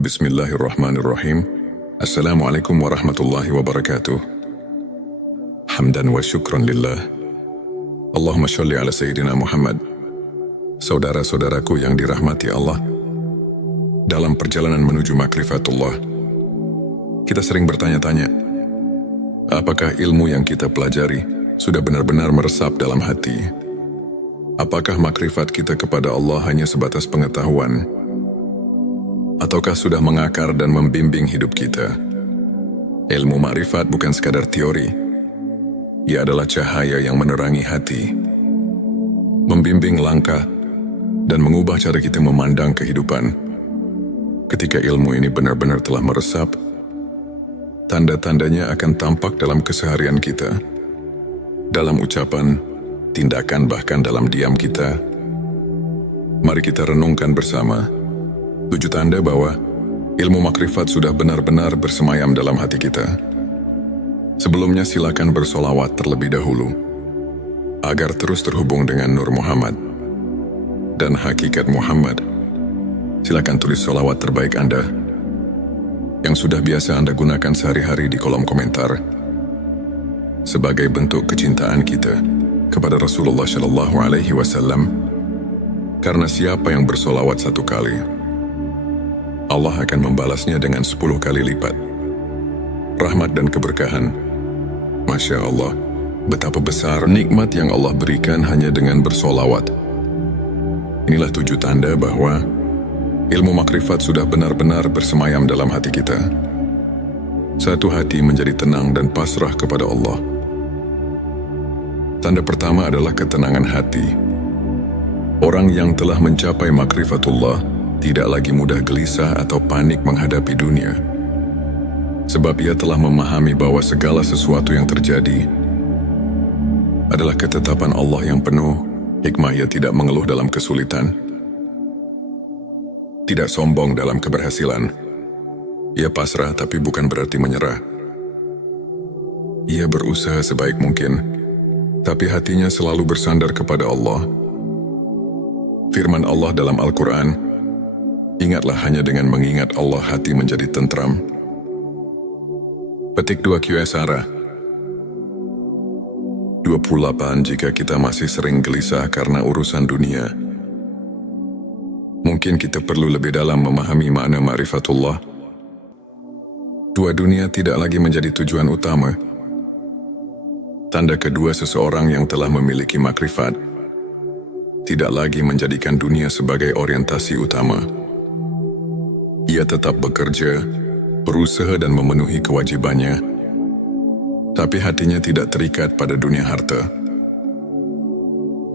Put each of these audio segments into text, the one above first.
Bismillahirrahmanirrahim. Assalamualaikum warahmatullahi wabarakatuh. Hamdan wa syukran lillah. Allahumma sholli ala Sayyidina Muhammad. Saudara-saudaraku yang dirahmati Allah, dalam perjalanan menuju makrifatullah, kita sering bertanya-tanya, apakah ilmu yang kita pelajari sudah benar-benar meresap dalam hati? Apakah makrifat kita kepada Allah hanya sebatas pengetahuan? Ataukah sudah mengakar dan membimbing hidup kita? Ilmu makrifat bukan sekadar teori. Ia adalah cahaya yang menerangi hati, membimbing langkah, dan mengubah cara kita memandang kehidupan. Ketika ilmu ini benar-benar telah meresap, tanda-tandanya akan tampak dalam keseharian kita, dalam ucapan, tindakan, bahkan dalam diam kita. Mari kita renungkan bersama 7 tanda bahwa ilmu makrifat sudah benar-benar bersemayam dalam hati kita. Sebelumnya silakan bersolawat terlebih dahulu, agar terus terhubung dengan Nur Muhammad dan hakikat Muhammad. Silakan tulis solawat terbaik Anda, yang sudah biasa Anda gunakan sehari-hari di kolom komentar, sebagai bentuk kecintaan kita kepada Rasulullah Shallallahu Alaihi Wasallam. Karena siapa yang bersolawat 1 kali, Allah akan membalasnya dengan 10 kali lipat rahmat dan keberkahan. Masya Allah, betapa besar nikmat yang Allah berikan hanya dengan bersolawat. Inilah 7 tanda bahwa ilmu makrifat sudah benar-benar bersemayam dalam hati kita. Satu hati menjadi tenang dan pasrah kepada Allah. Tanda pertama adalah ketenangan hati. Orang yang telah mencapai makrifatullah tidak lagi mudah gelisah atau panik menghadapi dunia. Sebab ia telah memahami bahwa segala sesuatu yang terjadi adalah ketetapan Allah yang penuh hikmah. Ia tidak mengeluh dalam kesulitan, tidak sombong dalam keberhasilan. Ia pasrah tapi bukan berarti menyerah. Ia berusaha sebaik mungkin, tapi hatinya selalu bersandar kepada Allah. Firman Allah dalam Al-Quran, ingatlah hanya dengan mengingat Allah hati menjadi tentram. Petik 2 Qsara 28. Jika kita masih sering gelisah karena urusan dunia, mungkin kita perlu lebih dalam memahami makna ma'rifatullah. Dunia tidak lagi menjadi tujuan utama. Tanda kedua seseorang yang telah memiliki makrifat tidak lagi menjadikan dunia sebagai orientasi utama. Ia tetap bekerja, berusaha dan memenuhi kewajibannya, tapi hatinya tidak terikat pada dunia harta.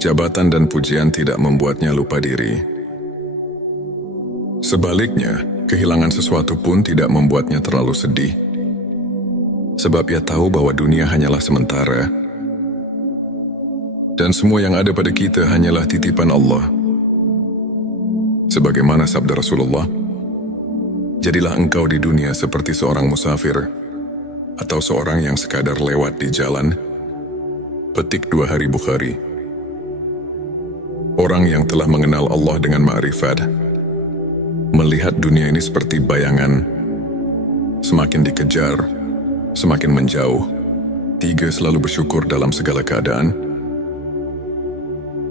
Jabatan dan pujian tidak membuatnya lupa diri. Sebaliknya, kehilangan sesuatu pun tidak membuatnya terlalu sedih. Sebab ia tahu bahwa dunia hanyalah sementara, dan semua yang ada pada kita hanyalah titipan Allah. Sebagaimana sabda Rasulullah, jadilah engkau di dunia seperti seorang musafir atau seorang yang sekadar lewat di jalan. Petik 2 Hari Bukhari. Orang yang telah mengenal Allah dengan ma'rifat melihat dunia ini seperti bayangan, semakin dikejar, semakin menjauh. 3. Selalu bersyukur dalam segala keadaan.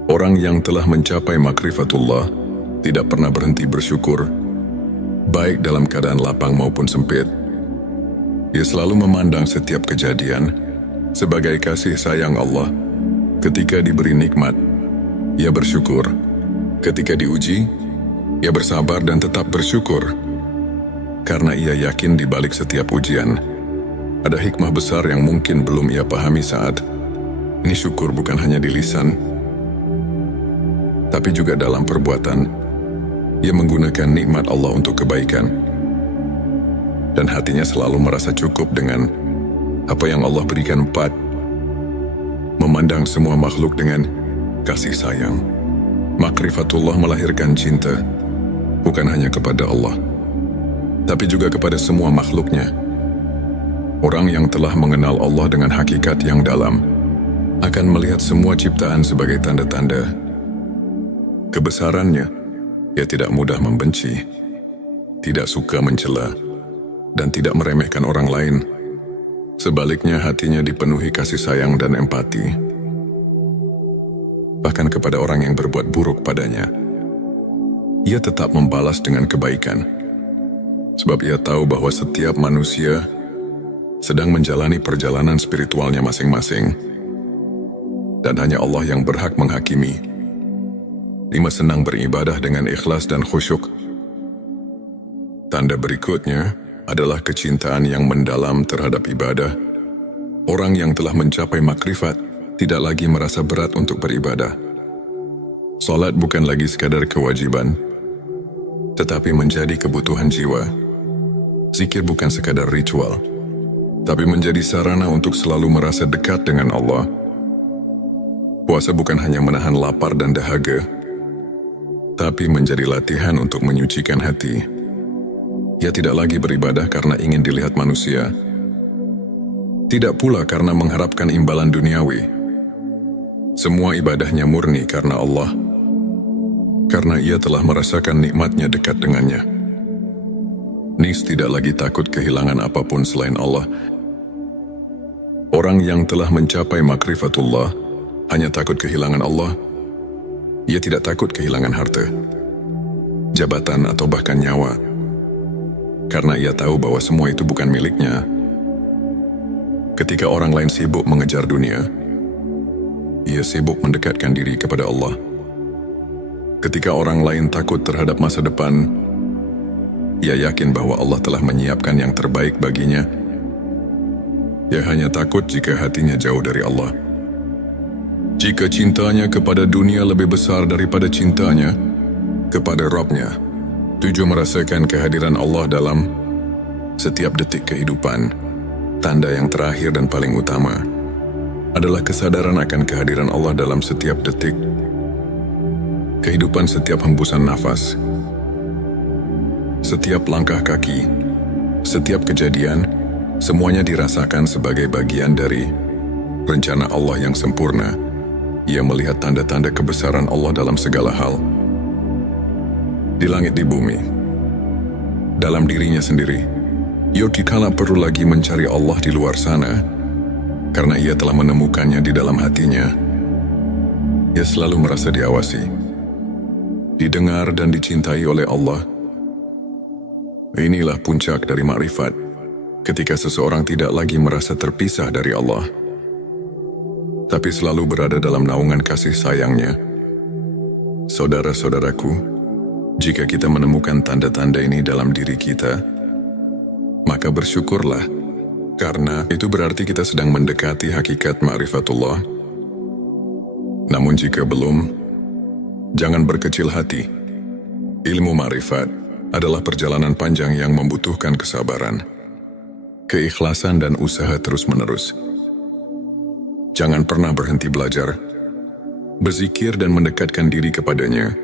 Orang yang telah mencapai makrifatullah tidak pernah berhenti bersyukur, baik dalam keadaan lapang maupun sempit. Ia selalu memandang setiap kejadian sebagai kasih sayang Allah. Ketika diberi nikmat, ia bersyukur. Ketika diuji, ia bersabar dan tetap bersyukur. Karena ia yakin di balik setiap ujian ada hikmah besar yang mungkin belum ia pahami saat ini. Syukur bukan hanya di lisan, tapi juga dalam perbuatan. Ia menggunakan nikmat Allah untuk kebaikan, dan hatinya selalu merasa cukup dengan apa yang Allah berikan. 4. Memandang semua makhluk dengan kasih sayang. Makrifatullah melahirkan cinta, bukan hanya kepada Allah, tapi juga kepada semua makhluknya. Orang yang telah mengenal Allah dengan hakikat yang dalam akan melihat semua ciptaan sebagai tanda-tanda kebesarannya. Ia tidak mudah membenci, tidak suka mencela, dan tidak meremehkan orang lain. Sebaliknya hatinya dipenuhi kasih sayang dan empati. Bahkan kepada orang yang berbuat buruk padanya, ia tetap membalas dengan kebaikan. Sebab ia tahu bahwa setiap manusia sedang menjalani perjalanan spiritualnya masing-masing. Dan hanya Allah yang berhak menghakimi. 5. Senang beribadah dengan ikhlas dan khusyuk. Tanda berikutnya adalah kecintaan yang mendalam terhadap ibadah. Orang yang telah mencapai makrifat tidak lagi merasa berat untuk beribadah. Salat bukan lagi sekadar kewajiban, tetapi menjadi kebutuhan jiwa. Zikir bukan sekadar ritual, tapi menjadi sarana untuk selalu merasa dekat dengan Allah. Puasa bukan hanya menahan lapar dan dahaga, tapi menjadi latihan untuk menyucikan hati. Ia tidak lagi beribadah karena ingin dilihat manusia, tidak pula karena mengharapkan imbalan duniawi. Semua ibadahnya murni karena Allah, karena ia telah merasakan nikmatnya dekat dengannya. Nis tidak lagi takut kehilangan apapun selain Allah. Orang yang telah mencapai makrifatullah hanya takut kehilangan Allah. Ia tidak takut kehilangan harta, jabatan atau bahkan nyawa, karena ia tahu bahwa semua itu bukan miliknya. Ketika orang lain sibuk mengejar dunia, ia sibuk mendekatkan diri kepada Allah. Ketika orang lain takut terhadap masa depan, ia yakin bahwa Allah telah menyiapkan yang terbaik baginya. Ia hanya takut jika hatinya jauh dari Allah. Jika cintanya kepada dunia lebih besar daripada cintanya kepada Rabb-Nya. 7. Merasakan kehadiran Allah dalam setiap detik kehidupan. Tanda yang terakhir dan paling utama adalah kesadaran akan kehadiran Allah dalam setiap detik kehidupan. Setiap hembusan nafas, setiap langkah kaki, setiap kejadian, semuanya dirasakan sebagai bagian dari rencana Allah yang sempurna. Ia melihat tanda-tanda kebesaran Allah dalam segala hal. Di langit, di bumi, dalam dirinya sendiri. Ia kala perlu lagi mencari Allah di luar sana, karena ia telah menemukannya di dalam hatinya. Ia selalu merasa diawasi, didengar dan dicintai oleh Allah. Inilah puncak dari makrifat, ketika seseorang tidak lagi merasa terpisah dari Allah, tapi selalu berada dalam naungan kasih sayangnya. Saudara-saudaraku, jika kita menemukan tanda-tanda ini dalam diri kita, maka bersyukurlah, karena itu berarti kita sedang mendekati hakikat ma'rifatullah. Namun jika belum, jangan berkecil hati. Ilmu ma'rifat adalah perjalanan panjang yang membutuhkan kesabaran, keikhlasan dan usaha terus-menerus. Jangan pernah berhenti belajar, berzikir dan mendekatkan diri kepadanya.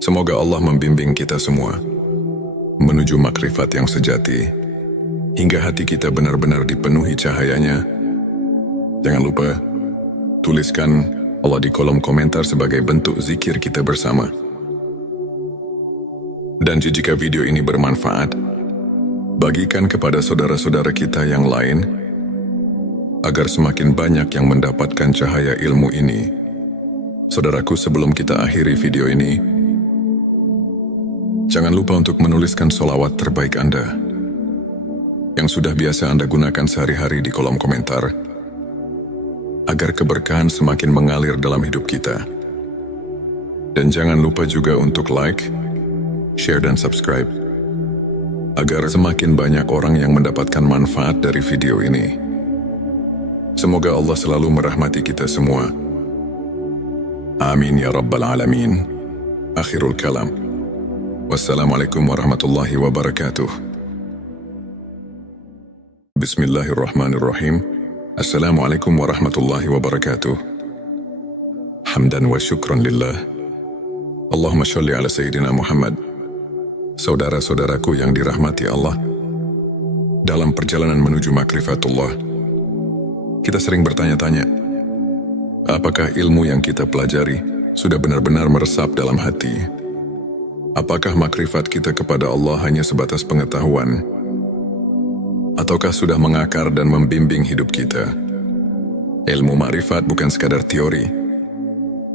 Semoga Allah membimbing kita semua menuju makrifat yang sejati, hingga hati kita benar-benar dipenuhi cahayanya. Jangan lupa, tuliskan Allah di kolom komentar sebagai bentuk zikir kita bersama. Dan jika video ini bermanfaat, bagikan kepada saudara-saudara kita yang lain, agar semakin banyak yang mendapatkan cahaya ilmu ini. Saudaraku, sebelum kita akhiri video ini, jangan lupa untuk menuliskan sholawat terbaik Anda, yang sudah biasa Anda gunakan sehari-hari di kolom komentar, agar keberkahan semakin mengalir dalam hidup kita. Dan jangan lupa juga untuk like, share dan subscribe, agar semakin banyak orang yang mendapatkan manfaat dari video ini. Semoga Allah selalu merahmati kita semua. Amin ya Rabbal Alamin. Akhirul kalam. Wassalamualaikum warahmatullahi wabarakatuh. Bismillahirrahmanirrahim. Assalamualaikum warahmatullahi wabarakatuh. Hamdan wa syukran lillah. Allahumma sholli ala Sayyidina Muhammad. Saudara-saudaraku yang dirahmati Allah, dalam perjalanan menuju makrifatullah, kita sering bertanya-tanya, apakah ilmu yang kita pelajari sudah benar-benar meresap dalam hati? Apakah makrifat kita kepada Allah hanya sebatas pengetahuan? Ataukah sudah mengakar dan membimbing hidup kita? Ilmu makrifat bukan sekadar teori.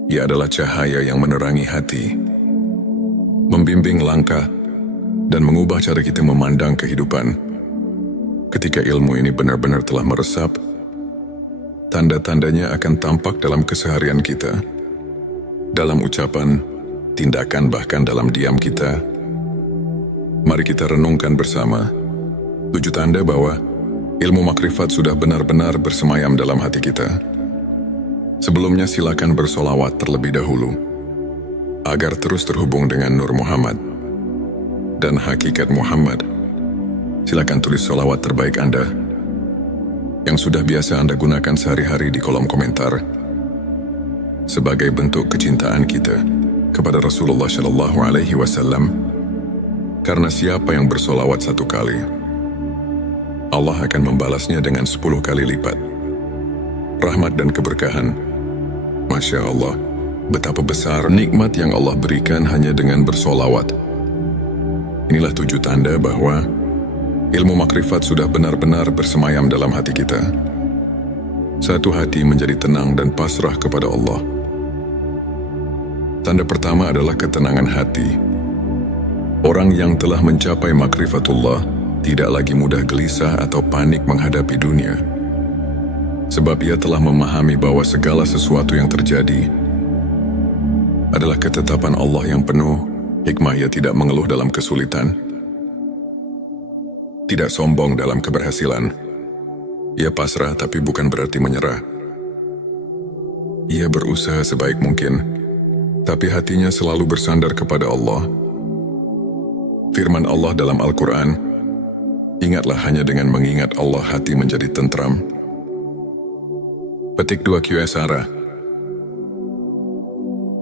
Ia adalah cahaya yang menerangi hati, membimbing langkah, dan mengubah cara kita memandang kehidupan. Ketika ilmu ini benar-benar telah meresap, tanda-tandanya akan tampak dalam keseharian kita, dalam ucapan, tindakan, bahkan dalam diam kita. Mari kita renungkan bersama 7 tanda bahwa ilmu makrifat sudah benar-benar bersemayam dalam hati kita. Sebelumnya silakan bersolawat terlebih dahulu, agar terus terhubung dengan Nur Muhammad dan hakikat Muhammad. Silakan tulis solawat terbaik Anda yang sudah biasa Anda gunakan sehari-hari di kolom komentar, sebagai bentuk kecintaan kita kepada Rasulullah Shallallahu Alaihi Wasallam. Karena siapa yang bersolawat 1 kali, Allah akan membalasnya dengan 10 kali lipat rahmat dan keberkahan. Masya Allah, betapa besar nikmat yang Allah berikan hanya dengan bersolawat. Inilah 7 tanda bahwa ilmu makrifat sudah benar-benar bersemayam dalam hati kita. Satu hati menjadi tenang dan pasrah kepada Allah. Tanda pertama adalah ketenangan hati. Orang yang telah mencapai makrifatullah tidak lagi mudah gelisah atau panik menghadapi dunia. Sebab ia telah memahami bahwa segala sesuatu yang terjadi adalah ketetapan Allah yang penuh hikmah. Ia tidak mengeluh dalam kesulitan, tidak sombong dalam keberhasilan. Ia pasrah tapi bukan berarti menyerah. Ia berusaha sebaik mungkin, tapi hatinya selalu bersandar kepada Allah. Firman Allah dalam Al-Quran, ingatlah hanya dengan mengingat Allah hati menjadi tentram. Petik 2 Qsara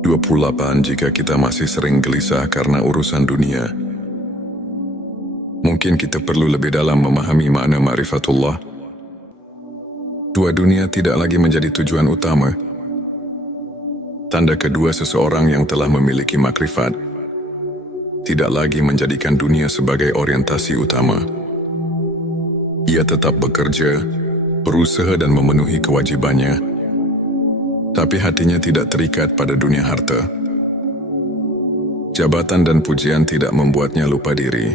28. Jika kita masih sering gelisah karena urusan dunia, mungkin kita perlu lebih dalam memahami makna ma'rifatullah. Dunia tidak lagi menjadi tujuan utama. Tanda kedua seseorang yang telah memiliki makrifat tidak lagi menjadikan dunia sebagai orientasi utama. Ia tetap bekerja, berusaha dan memenuhi kewajibannya, tapi hatinya tidak terikat pada dunia harta. Jabatan dan pujian tidak membuatnya lupa diri.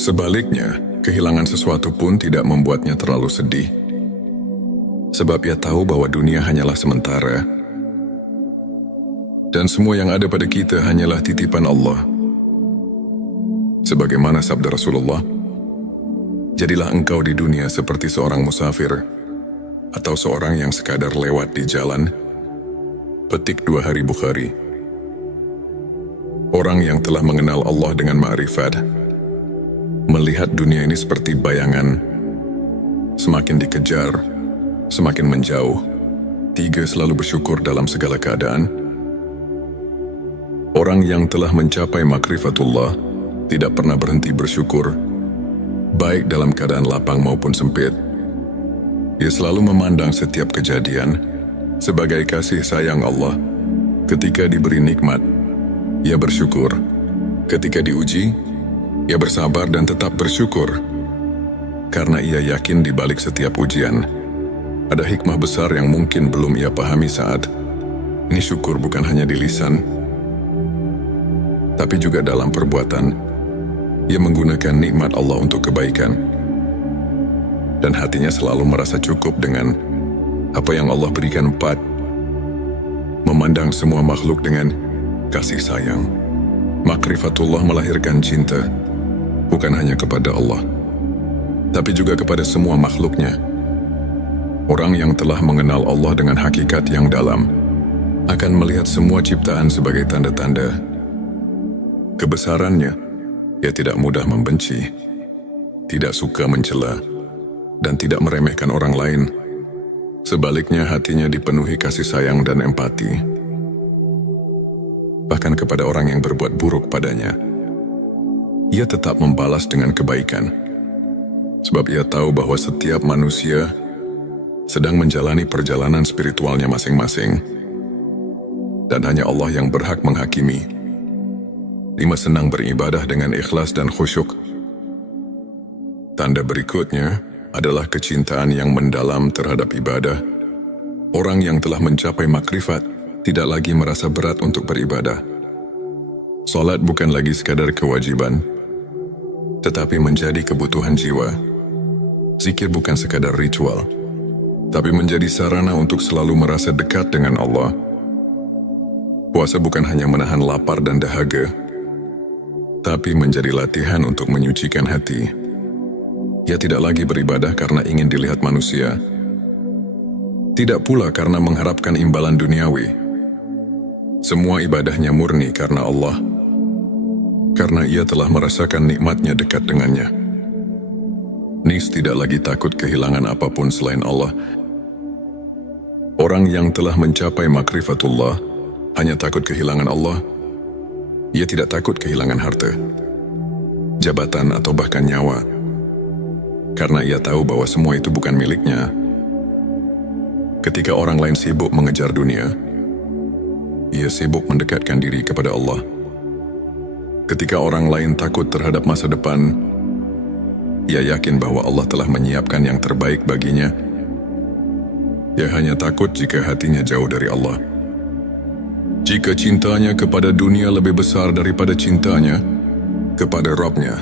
Sebaliknya, kehilangan sesuatu pun tidak membuatnya terlalu sedih. Sebab ia tahu bahwa dunia hanyalah sementara. Dan semua yang ada pada kita hanyalah titipan Allah. Sebagaimana sabda Rasulullah, jadilah engkau di dunia seperti seorang musafir atau seorang yang sekadar lewat di jalan. Petik 2 Hari Bukhari. Orang yang telah mengenal Allah dengan ma'rifat melihat dunia ini seperti bayangan, semakin dikejar, semakin menjauh. 3. Selalu bersyukur dalam segala keadaan. Orang yang telah mencapai makrifatullah tidak pernah berhenti bersyukur, baik dalam keadaan lapang maupun sempit. Ia selalu memandang setiap kejadian sebagai kasih sayang Allah. Ketika diberi nikmat, ia bersyukur. Ketika diuji, ia bersabar dan tetap bersyukur. Karena ia yakin di balik setiap ujian ada hikmah besar yang mungkin belum ia pahami saat ini. Syukur bukan hanya di lisan, tapi juga dalam perbuatan. Ia menggunakan nikmat Allah untuk kebaikan, dan hatinya selalu merasa cukup dengan apa yang Allah berikan. 4. Memandang semua makhluk dengan kasih sayang. Makrifatullah melahirkan cinta, bukan hanya kepada Allah, tapi juga kepada semua makhluknya. Orang yang telah mengenal Allah dengan hakikat yang dalam akan melihat semua ciptaan sebagai tanda-tanda kebesarannya. Ia tidak mudah membenci, tidak suka mencela, dan tidak meremehkan orang lain. Sebaliknya, hatinya dipenuhi kasih sayang dan empati, bahkan kepada orang yang berbuat buruk padanya. Ia tetap membalas dengan kebaikan, sebab ia tahu bahwa setiap manusia sedang menjalani perjalanan spiritualnya masing-masing, dan hanya Allah yang berhak menghakimi 5. Senang beribadah dengan ikhlas dan khusyuk. Tanda berikutnya adalah kecintaan yang mendalam terhadap ibadah. Orang yang telah mencapai makrifat tidak lagi merasa berat untuk beribadah. Salat bukan lagi sekadar kewajiban, tetapi menjadi kebutuhan jiwa. Zikir bukan sekadar ritual, tapi menjadi sarana untuk selalu merasa dekat dengan Allah. Puasa bukan hanya menahan lapar dan dahaga, tapi menjadi latihan untuk menyucikan hati. Ia tidak lagi beribadah karena ingin dilihat manusia, tidak pula karena mengharapkan imbalan duniawi. Semua ibadahnya murni karena Allah, karena ia telah merasakan nikmatnya dekat dengannya. Nis tidak lagi takut kehilangan apapun selain Allah. Orang yang telah mencapai makrifatullah hanya takut kehilangan Allah. Ia tidak takut kehilangan harta, jabatan atau bahkan nyawa, karena ia tahu bahwa semua itu bukan miliknya. Ketika orang lain sibuk mengejar dunia, ia sibuk mendekatkan diri kepada Allah. Ketika orang lain takut terhadap masa depan, ia yakin bahwa Allah telah menyiapkan yang terbaik baginya. Ia hanya takut jika hatinya jauh dari Allah. Jika cintanya kepada dunia lebih besar daripada cintanya kepada Rabb-Nya.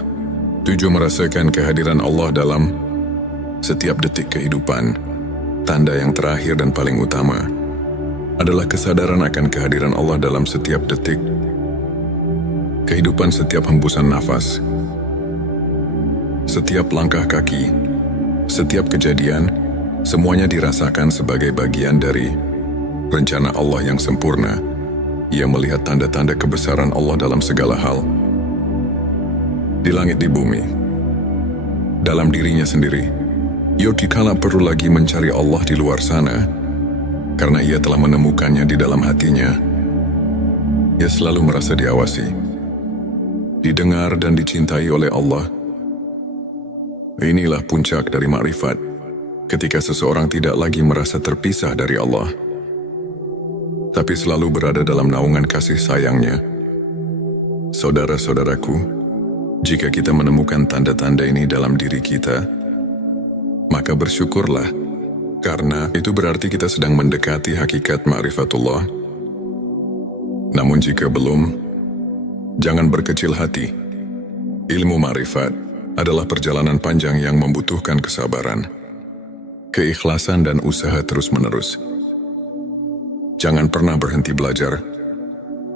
7. Merasakan kehadiran Allah dalam setiap detik kehidupan. Tanda yang terakhir dan paling utama adalah kesadaran akan kehadiran Allah dalam setiap detik kehidupan. Setiap hembusan nafas, setiap langkah kaki, setiap kejadian, semuanya dirasakan sebagai bagian dari rencana Allah yang sempurna. Ia melihat tanda-tanda kebesaran Allah dalam segala hal, di langit, di bumi, dalam dirinya sendiri. Ia dikala perlu lagi mencari Allah di luar sana, karena ia telah menemukannya di dalam hatinya. Ia selalu merasa diawasi, didengar dan dicintai oleh Allah. Inilah puncak dari makrifat, ketika seseorang tidak lagi merasa terpisah dari Allah, tapi selalu berada dalam naungan kasih sayangnya. Saudara-saudaraku, jika kita menemukan tanda-tanda ini dalam diri kita, maka bersyukurlah, karena itu berarti kita sedang mendekati hakikat ma'rifatullah. Namun jika belum, jangan berkecil hati. Ilmu ma'rifat adalah perjalanan panjang yang membutuhkan kesabaran, keikhlasan dan usaha terus-menerus. Jangan pernah berhenti belajar,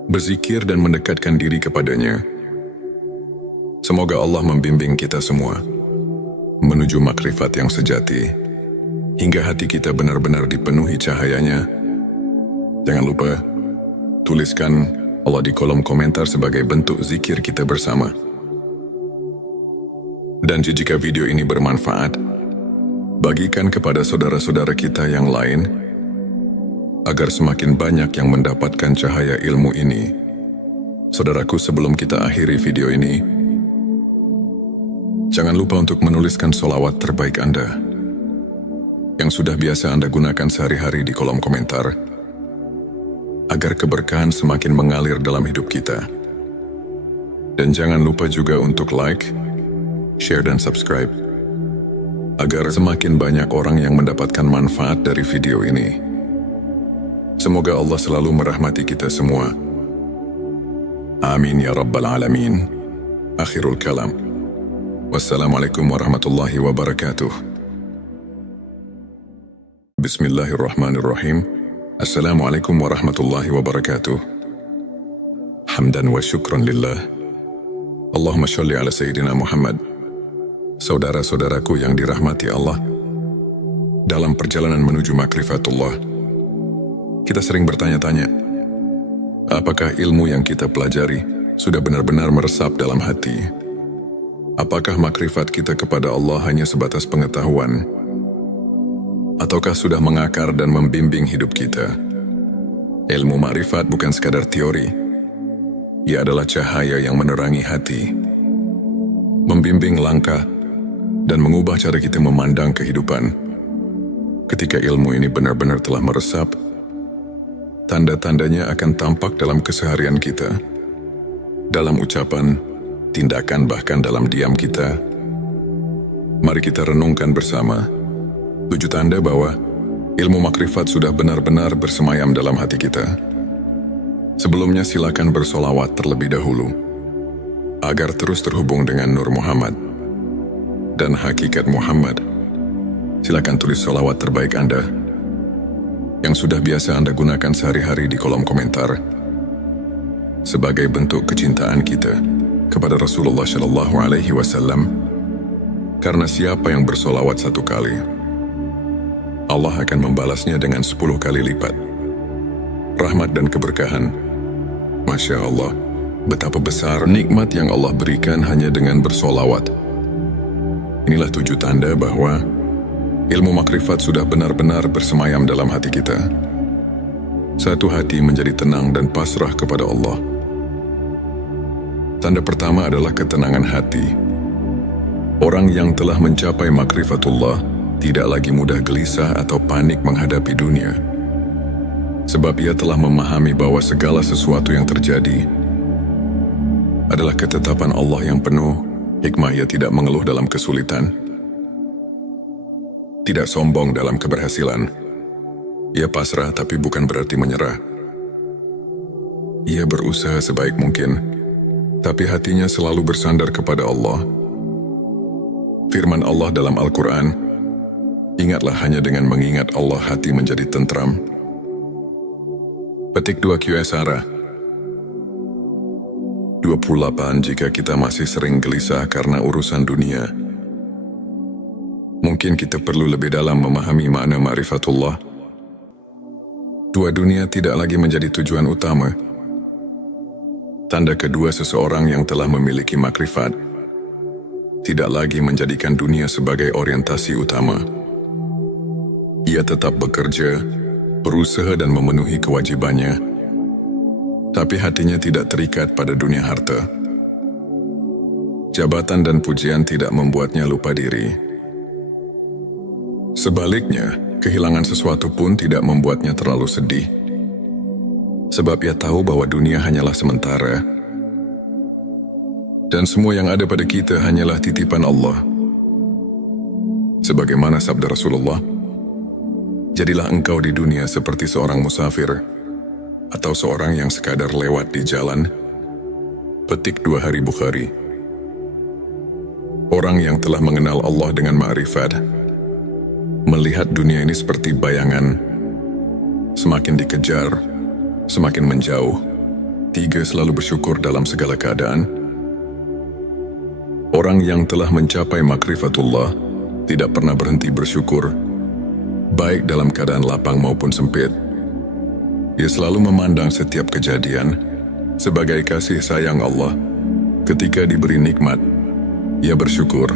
berzikir dan mendekatkan diri kepadanya. Semoga Allah membimbing kita semua menuju makrifat yang sejati, hingga hati kita benar-benar dipenuhi cahayanya. Jangan lupa, tuliskan Allah di kolom komentar sebagai bentuk zikir kita bersama. Dan jika video ini bermanfaat, bagikan kepada saudara-saudara kita yang lain, agar semakin banyak yang mendapatkan cahaya ilmu ini. Saudaraku, sebelum kita akhiri video ini, jangan lupa untuk menuliskan sholawat terbaik Anda, yang sudah biasa Anda gunakan sehari-hari di kolom komentar, agar keberkahan semakin mengalir dalam hidup kita. Dan jangan lupa juga untuk like, share dan subscribe, agar semakin banyak orang yang mendapatkan manfaat dari video ini. Semoga Allah selalu merahmati kita semua. Amin ya Rabbal Alamin. Akhirul kalam. Wassalamualaikum warahmatullahi wabarakatuh. Bismillahirrahmanirrahim. Assalamualaikum warahmatullahi wabarakatuh. Hamdan wa syukran lillah. Allahumma sholli ala Sayyidina Muhammad. Saudara-saudaraku yang dirahmati Allah, dalam perjalanan menuju makrifatullah, kita sering bertanya-tanya, apakah ilmu yang kita pelajari sudah benar-benar meresap dalam hati? Apakah makrifat kita kepada Allah hanya sebatas pengetahuan? Ataukah sudah mengakar dan membimbing hidup kita? Ilmu makrifat bukan sekadar teori. Ia adalah cahaya yang menerangi hati, membimbing langkah, dan mengubah cara kita memandang kehidupan. Ketika ilmu ini benar-benar telah meresap, tanda-tandanya akan tampak dalam keseharian kita. dalam ucapan, tindakan, bahkan dalam diam kita. Mari kita renungkan bersama 7 tanda bahwa ilmu makrifat sudah benar-benar bersemayam dalam hati kita. Sebelumnya silakan bersolawat terlebih dahulu, agar terus terhubung dengan Nur Muhammad dan hakikat Muhammad. Silakan tulis solawat terbaik Anda yang sudah biasa Anda gunakan sehari-hari di kolom komentar sebagai bentuk kecintaan kita kepada Rasulullah Shallallahu Alaihi Wasallam. Karena siapa yang bersolawat 1 kali, Allah akan membalasnya dengan 10 kali lipat rahmat dan keberkahan. Masya Allah, betapa besar nikmat yang Allah berikan hanya dengan bersolawat. Inilah 7 tanda bahwa ilmu makrifat sudah benar-benar bersemayam dalam hati kita. Satu hati menjadi tenang dan pasrah kepada Allah. Tanda pertama adalah ketenangan hati. Orang yang telah mencapai makrifatullah tidak lagi mudah gelisah atau panik menghadapi dunia. Sebab ia telah memahami bahwa segala sesuatu yang terjadi adalah ketetapan Allah yang penuh hikmah. Ia tidak mengeluh dalam kesulitan, tidak sombong dalam keberhasilan. Ia pasrah tapi bukan berarti menyerah. Ia berusaha sebaik mungkin, tapi hatinya selalu bersandar kepada Allah. Firman Allah dalam Al-Quran, ingatlah hanya dengan mengingat Allah hati menjadi tentram. Petik 2 QSara 28. Jika kita masih sering gelisah karena urusan dunia, mungkin kita perlu lebih dalam memahami makna ma'rifatullah. Dua dunia tidak lagi menjadi tujuan utama. Tanda kedua seseorang yang telah memiliki makrifat tidak lagi menjadikan dunia sebagai orientasi utama. Ia tetap bekerja, berusaha dan memenuhi kewajibannya, tapi hatinya tidak terikat pada dunia harta. Jabatan dan pujian tidak membuatnya lupa diri. Sebaliknya, kehilangan sesuatu pun tidak membuatnya terlalu sedih. Sebab ia tahu bahwa dunia hanyalah sementara. Dan semua yang ada pada kita hanyalah titipan Allah. Sebagaimana sabda Rasulullah, jadilah engkau di dunia seperti seorang musafir atau seorang yang sekadar lewat di jalan. Petik 2 Hari Bukhari. Orang yang telah mengenal Allah dengan ma'rifat melihat dunia ini seperti bayangan, semakin dikejar, semakin menjauh. 3. Selalu bersyukur dalam segala keadaan. Orang yang telah mencapai makrifatullah tidak pernah berhenti bersyukur, baik dalam keadaan lapang maupun sempit. Ia selalu memandang setiap kejadian sebagai kasih sayang Allah. Ketika diberi nikmat, ia bersyukur.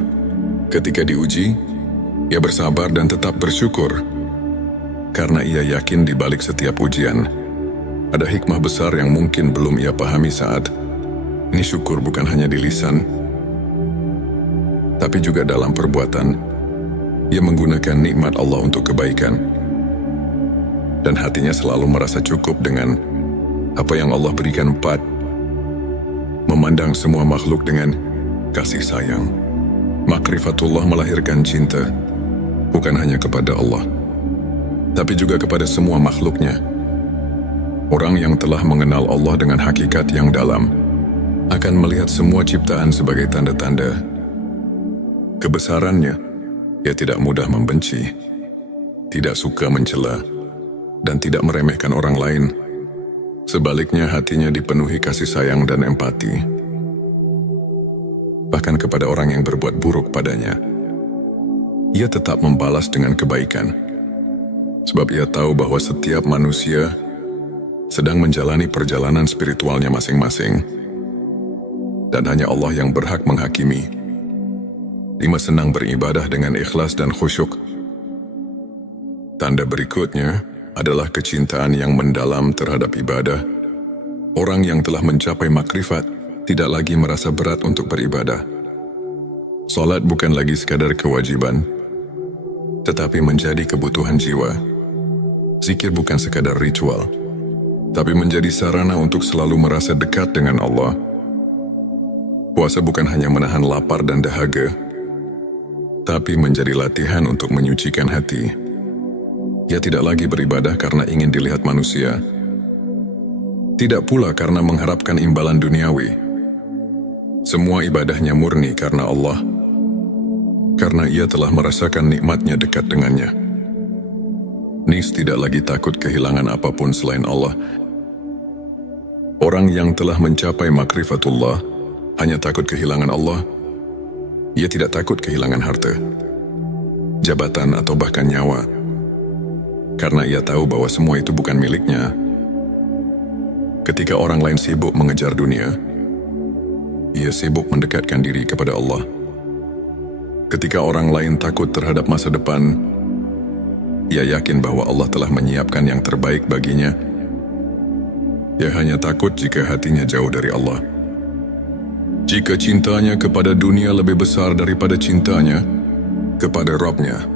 Ketika diuji, ia bersabar dan tetap bersyukur. Karena ia yakin di balik setiap ujian ada hikmah besar yang mungkin belum ia pahami saat ini. Syukur bukan hanya di lisan, tapi juga dalam perbuatan. Ia menggunakan nikmat Allah untuk kebaikan, dan hatinya selalu merasa cukup dengan apa yang Allah berikan. 4. Memandang semua makhluk dengan kasih sayang. Makrifatullah melahirkan cinta, bukan hanya kepada Allah, tapi juga kepada semua makhluknya. Orang yang telah mengenal Allah dengan hakikat yang dalam akan melihat semua ciptaan sebagai tanda-tanda kebesarannya. Ia tidak mudah membenci, tidak suka mencela, dan tidak meremehkan orang lain. Sebaliknya, hatinya dipenuhi kasih sayang dan empati, bahkan kepada orang yang berbuat buruk padanya. Ia tetap membalas dengan kebaikan, sebab ia tahu bahwa setiap manusia sedang menjalani perjalanan spiritualnya masing-masing, dan hanya Allah yang berhak menghakimi. 5. Senang beribadah dengan ikhlas dan khusyuk. Tanda berikutnya adalah kecintaan yang mendalam terhadap ibadah. Orang yang telah mencapai makrifat tidak lagi merasa berat untuk beribadah. Salat bukan lagi sekadar kewajiban, tetapi menjadi kebutuhan jiwa. Zikir bukan sekadar ritual, tapi menjadi sarana untuk selalu merasa dekat dengan Allah. Puasa bukan hanya menahan lapar dan dahaga, tapi menjadi latihan untuk menyucikan hati. Ia tidak lagi beribadah karena ingin dilihat manusia, tidak pula karena mengharapkan imbalan duniawi. Semua ibadahnya murni karena Allah, karena ia telah merasakan nikmatnya dekat dengannya. Nis tidak lagi takut kehilangan apapun selain Allah. Orang yang telah mencapai makrifatullah hanya takut kehilangan Allah. Ia tidak takut kehilangan harta, jabatan atau bahkan nyawa, karena ia tahu bahwa semua itu bukan miliknya. Ketika orang lain sibuk mengejar dunia, ia sibuk mendekatkan diri kepada Allah. Ketika orang lain takut terhadap masa depan, ia yakin bahwa Allah telah menyiapkan yang terbaik baginya. Ia hanya takut jika hatinya jauh dari Allah. Jika cintanya kepada dunia lebih besar daripada cintanya kepada Rabb-Nya,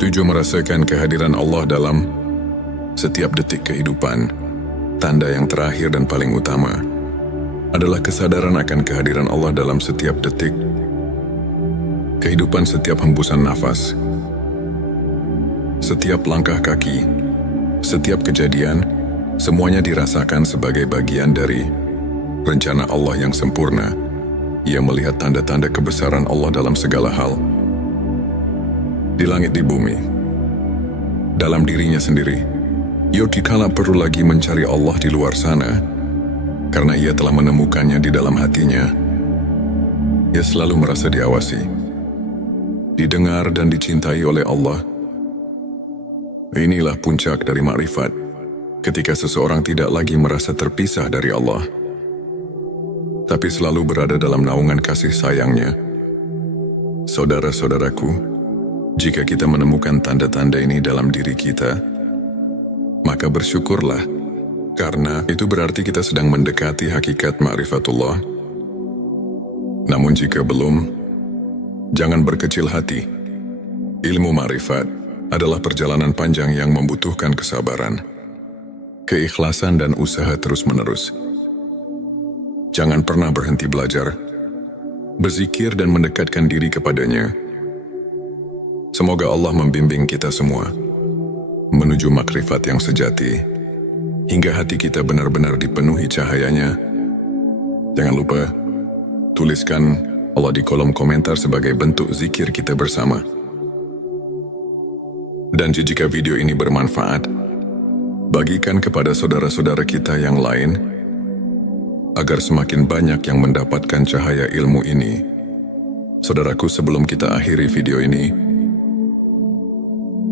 tujuh merasakan kehadiran Allah dalam setiap detik kehidupan. Tanda yang terakhir dan paling utama adalah kesadaran akan kehadiran Allah dalam setiap detik kehidupan, setiap hembusan nafas, setiap langkah kaki, setiap kejadian, semuanya dirasakan sebagai bagian dari rencana Allah yang sempurna. Ia melihat tanda-tanda kebesaran Allah dalam segala hal, di langit, di bumi, dalam dirinya sendiri. Ia dikala perlu lagi mencari Allah di luar sana, karena ia telah menemukannya di dalam hatinya. Ia selalu merasa diawasi, didengar dan dicintai oleh Allah. Inilah puncak dari makrifat, ketika seseorang tidak lagi merasa terpisah dari Allah, tapi selalu berada dalam naungan kasih sayangnya. Saudara-saudaraku, jika kita menemukan tanda-tanda ini dalam diri kita, maka bersyukurlah, karena itu berarti kita sedang mendekati hakikat ma'rifatullah. Namun jika belum, jangan berkecil hati. Ilmu ma'rifat adalah perjalanan panjang yang membutuhkan kesabaran, keikhlasan dan usaha terus-menerus. Jangan pernah berhenti belajar, berzikir dan mendekatkan diri kepadanya. Semoga Allah membimbing kita semua menuju makrifat yang sejati, hingga hati kita benar-benar dipenuhi cahayanya. Jangan lupa, tuliskan Allah di kolom komentar sebagai bentuk zikir kita bersama. Dan jika video ini bermanfaat, bagikan kepada saudara-saudara kita yang lain, agar semakin banyak yang mendapatkan cahaya ilmu ini. Saudaraku, sebelum kita akhiri video ini,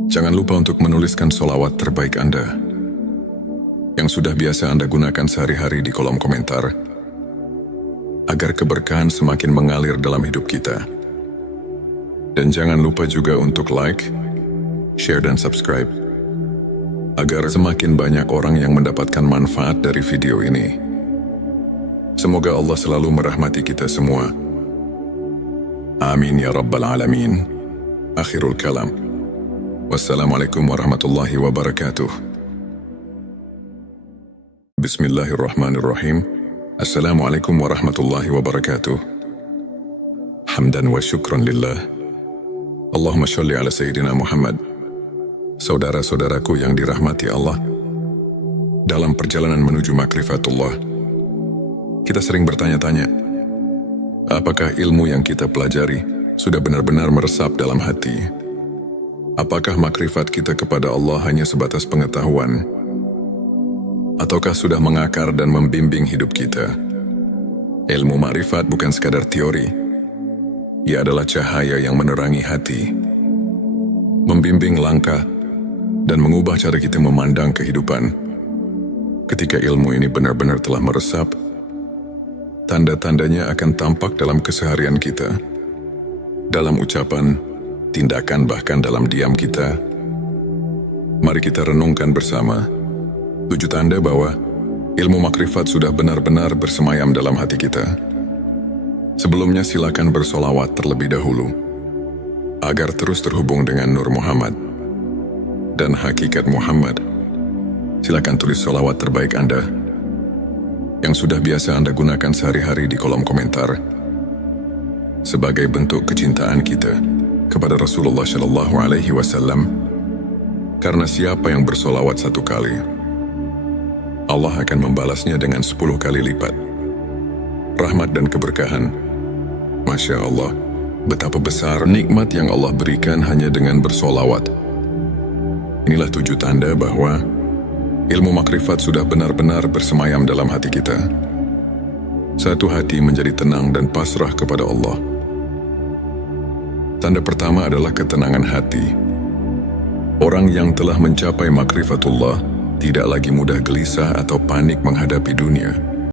jangan lupa untuk menuliskan sholawat terbaik Anda, yang sudah biasa Anda gunakan sehari-hari di kolom komentar, agar keberkahan semakin mengalir dalam hidup kita. Dan jangan lupa juga untuk like, share dan subscribe, agar semakin banyak orang yang mendapatkan manfaat dari video ini. Semoga Allah selalu merahmati kita semua. Amin ya Rabbal Alamin. Akhirul kalam. Wassalamualaikum warahmatullahi wabarakatuh. Bismillahirrahmanirrahim. Assalamualaikum warahmatullahi wabarakatuh. Hamdan wa syukran lillah. Allahumma sholli ala Sayyidina Muhammad. Saudara-saudaraku yang dirahmati Allah, dalam perjalanan menuju makrifatullah, kita sering bertanya-tanya, apakah ilmu yang kita pelajari sudah benar-benar meresap dalam hati? Apakah makrifat kita kepada Allah hanya sebatas pengetahuan? Ataukah sudah mengakar dan membimbing hidup kita? Ilmu makrifat bukan sekadar teori. Ia adalah cahaya yang menerangi hati, membimbing langkah, dan mengubah cara kita memandang kehidupan. Ketika ilmu ini benar-benar telah meresap, tanda-tandanya akan tampak dalam keseharian kita, dalam ucapan, tindakan, bahkan dalam diam kita. Mari kita renungkan bersama 7 tanda bahwa ilmu makrifat sudah benar-benar bersemayam dalam hati kita. Sebelumnya silakan bersolawat terlebih dahulu, agar terus terhubung dengan Nur Muhammad dan hakikat Muhammad. Silakan tulis solawat terbaik Anda, yang sudah biasa Anda gunakan sehari-hari di kolom komentar, sebagai bentuk kecintaan kita kepada Rasulullah Shallallahu Alaihi Wasallam. Karena siapa yang bersolawat 1 kali, Allah akan membalasnya dengan 10 kali lipat. Rahmat dan keberkahan. Masya Allah, betapa besar nikmat yang Allah berikan hanya dengan bersolawat. Inilah 7 tanda bahwa ilmu makrifat sudah benar-benar bersemayam dalam hati kita. Satu hati menjadi tenang dan pasrah kepada Allah. Tanda pertama adalah ketenangan hati. Orang yang telah mencapai makrifatullah tidak lagi mudah gelisah atau panik menghadapi dunia.